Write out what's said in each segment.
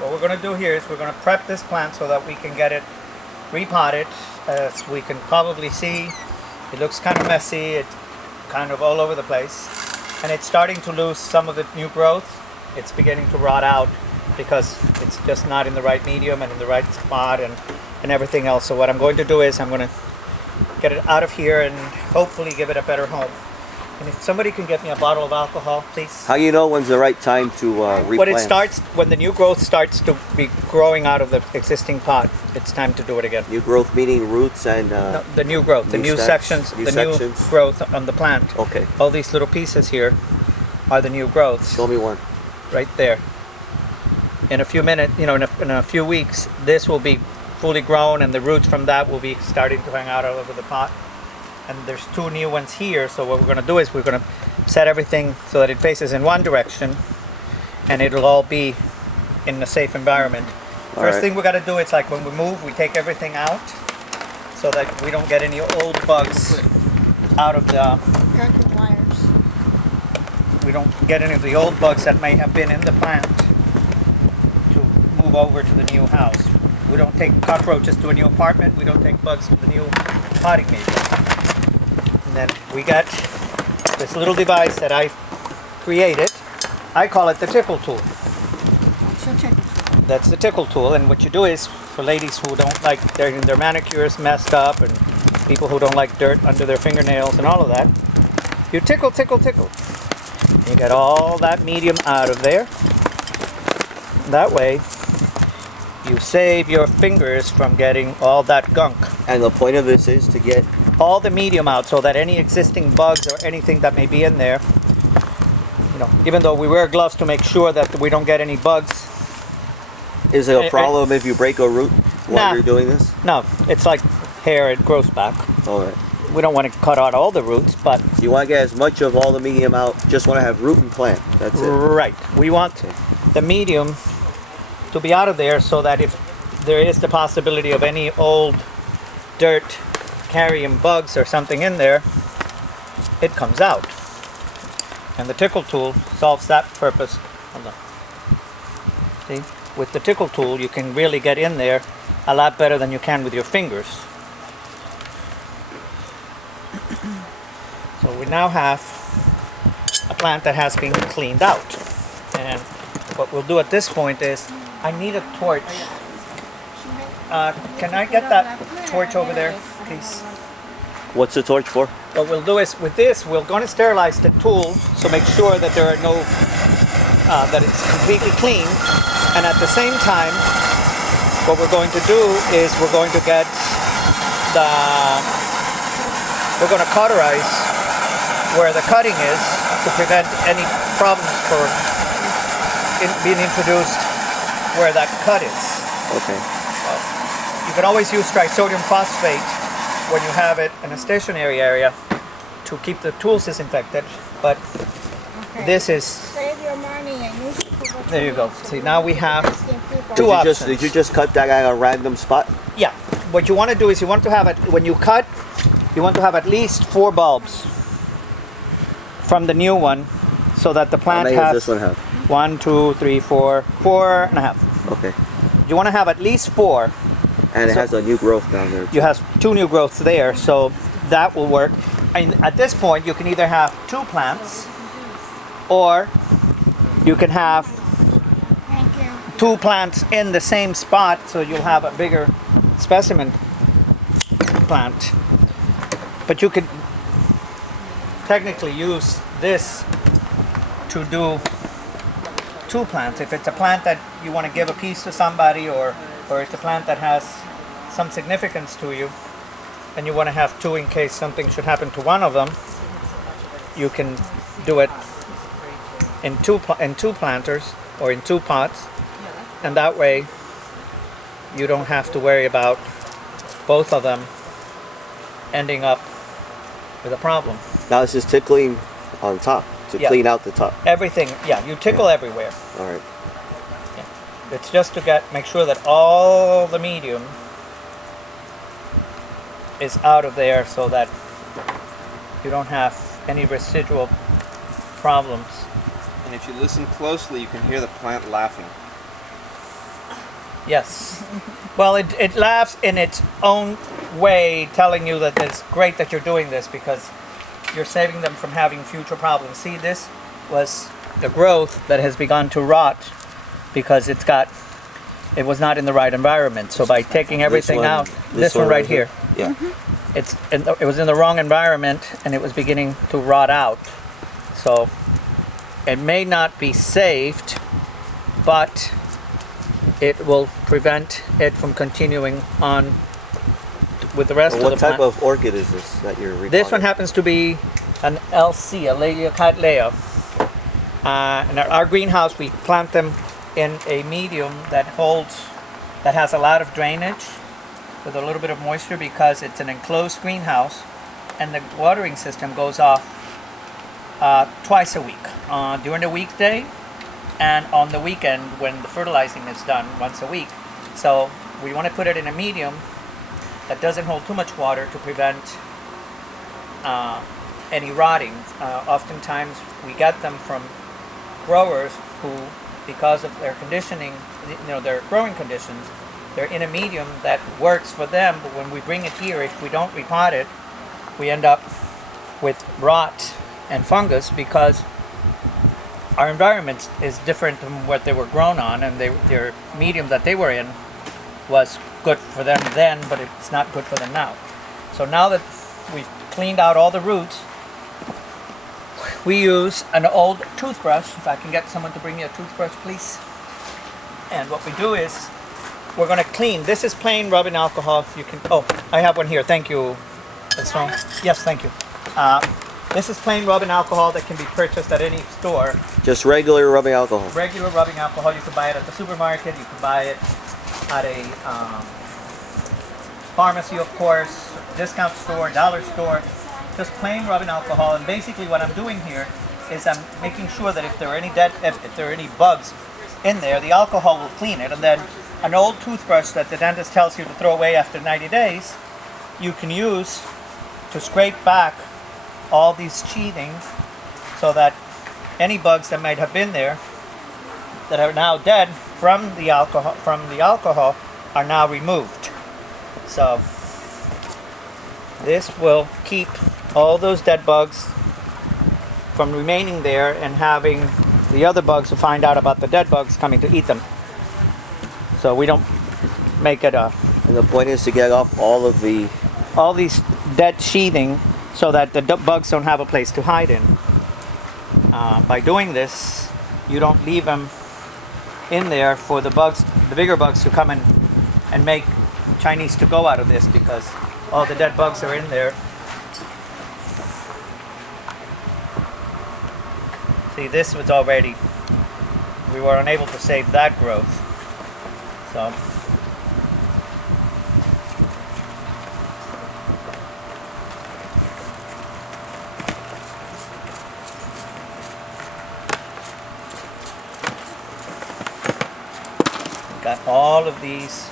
what we're going to do here is we're going to prep this plant so that we can get it repotted. As we can probably see, it looks kind of messy, it's kind of all over the place, and it's starting to lose some of its new growth. It's beginning to rot out because it's just not in the right medium and in the right spot and everything else. So what I'm going to do is I'm going to get it out of here and hopefully give it a better home. And if somebody can get me a bottle of alcohol, please. How you know when's the right time to replant? When the new growth starts to be growing out of the existing pot, it's time to do it again. New growth meaning roots and... No, the new growth, the new sections, new growth on the plant. Okay. All these little pieces here are the new growths. Show me one. Right there. In a few minutes, in a few weeks, this will be fully grown and the roots from that will be starting to hang out all over the pot. And there's two new ones here, so what we're going to do is we're going to set everything so that it faces in one direction and it'll all be in a safe environment. First thing we got to do is, like when we move, we take everything out so that we don't get any old bugs out of the... Got the wires. We don't get any of the old bugs that may have been in the plant to move over to the new house. We don't take cockroaches to a new apartment, we don't take bugs to the new potting medium. And then we got this little device that I created. I call it the tickle tool. What's a tickle tool? That's the tickle tool, and what you do is, for ladies who don't like their manicures messed up and people who don't like dirt under their fingernails and all of that, you tickle, tickle, tickle. You get all that medium out of there. That way, you save your fingers from getting all that gunk. And the point of this is to get all the medium out so that any existing bugs or anything that may be in there, even though we wear gloves to make sure that we don't get any bugs. Is it a problem if you break a root while you're doing this? No, it's like hair, it grows back. All right. We don't want to cut out all the roots, but... You want to get as much of all the medium out, just want to have root and plant, that's it. Right. We want the medium to be out of there so that if there is the possibility of any old dirt carrying bugs or something in there, it comes out. And the tickle tool solves that purpose. See? With the tickle tool, you can really get in there a lot better than you can with your fingers. So we now have a plant that has been cleaned out. And what we'll do at this point is, I need a torch. Can I get that torch over there, please? What's the torch for? What we'll do is, with this, we're going to sterilize the tool, so make sure that there are no, that it's completely clean. And at the same time, what we're going to do is we're going to get we're going to cauterize where the cutting is to prevent any problems for being introduced where that cut is. Okay. You can always use trisodium phosphate when you have it in a stationary area to keep the tools disinfected, but this is... Save your money and use it for what There you go. See, now we have two Did options. you just cut that at a random spot? Yeah. What you want to do is you want to have it, when you cut, you want to have at least 4 bulbs from the new one so that the plant has... How many does this one have? 1, 2, 3, 4, 4.5. Okay. You want to have at least 4. And it has a new growth down there. You have 2 new growths there, so that will work. And at this point, you can either have 2 plants, or you can have 2 plants in the same spot, so you'll have a bigger specimen plant. But you could technically use this to do 2 plants. If it's a plant that you want to give a piece to somebody, or it's a plant that has some significance to you, and you want to have 2 in case something should happen to one of them, you can do it in two planters or in 2 pots, and that way you don't have to worry about both of them ending up with a problem. Now this is tickling on top to clean out the top. Everything, you tickle everywhere. All right. It's just to make sure that all the medium is out of there so that you don't have any residual problems. And if you listen closely, you can hear the plant laughing. Yes. Well, it laughs in its own way, telling you that it's great that you're doing this because you're saving them from having future problems. See, this was the growth that has begun to rot because it was not in the right environment. So by taking everything out, this one right here, Yeah. it was in the wrong environment and it was beginning to rot out. So it may not be saved, but it will prevent it from continuing on with the rest of the What plant. type of orchid is this that you're repotting? This one happens to be an LC, a Laelia cattleya. In our greenhouse, we plant them in a medium that has a lot of drainage with a little bit of moisture because it's an enclosed greenhouse, and the watering system goes off twice a week, during the weekday and on the weekend when the fertilizing is done once a week. So we want to put it in a medium that doesn't hold too much water to prevent any rotting. Oftentimes we get them from growers who, because of their conditioning, their growing conditions, they're in a medium that works for them, but when we bring it here, if we don't repot it, we end up with rot and fungus because our environment is different from what they were grown on, and their medium that they were in was good for them then, but it's not good for them now. So now that we've cleaned out all the roots, we use an old toothbrush. If I can get someone to bring me a toothbrush, please. And what we do is we're going to clean. This is plain rubbing alcohol. You can. Oh, I have one here. Thank you. That's wrong. Yes, thank you. This is plain rubbing alcohol that can be purchased at any store. Just regular rubbing alcohol. Regular rubbing alcohol. You can buy it at the supermarket. You can buy it at a pharmacy, of course, discount store, dollar store. Just plain rubbing alcohol. And basically, what I'm doing here is I'm making sure that if there are any bugs in there, the alcohol will clean it. And then an old toothbrush that the dentist tells you to throw away after 90 days, you can use to scrape back all these sheathing so that any bugs that might have been there that are now dead from the alcohol are now removed. So this will keep all those dead bugs from remaining there and having the other bugs who find out about the dead bugs coming to eat them. So we don't make it a... And the point is to get off all these dead sheathing so that the bugs don't have a place to hide in. By doing this, you don't leave them in there for the bigger bugs to come in and make Chinese to go out of this, because all the dead bugs are in there. See, this was already, we were unable to save that growth. So got all of these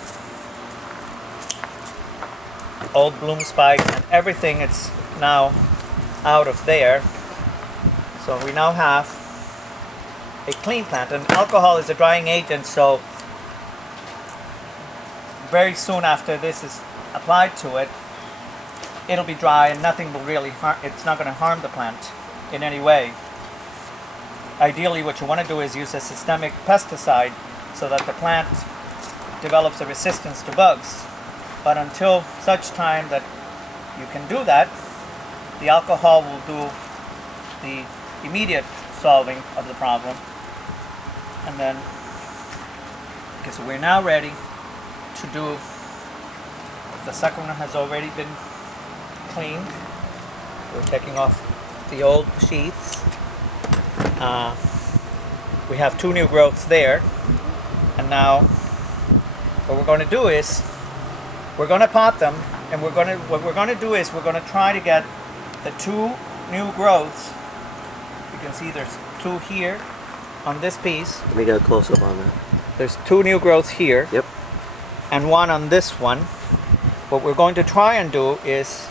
old bloom spikes and everything. It's now out of there. So we now have a clean plant. And alcohol is a drying agent, so very soon after this is applied to it, it'll be dry and nothing will really it's not going to harm the plant in any way. Ideally, what you want to do is use a systemic pesticide so that the plant develops a resistance to bugs. But until such time that you can do that, the alcohol will do the immediate solving of the problem. And then, okay, so we're now ready to do, the second one has already been cleaned. We're taking off the old sheaths. We have 2 new growths there. And now what we're going to do is we're going to pot them, and what we're going to do is we're going to try to get the 2 new growths. You can see there's 2 here on this piece. Let me get a close up on that. There's 2 new growths here. Yep. And 1 on this one. What we're going to try and do is,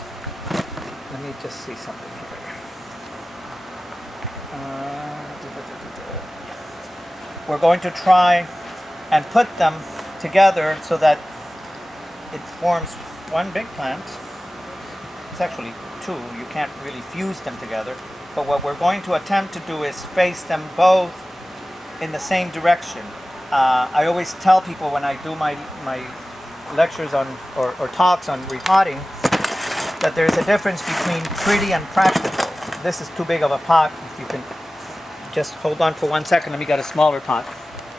let me just see something here. We're going to try and put them together so that it forms one big plant. It's actually two. You can't really fuse them together. But what we're going to attempt to do is face them both in the same direction. I always tell people when I do my lectures on or talks on repotting that there's a difference between pretty and practical. This is too big of a pot. If you can just hold on for 1 second, let me get a smaller pot.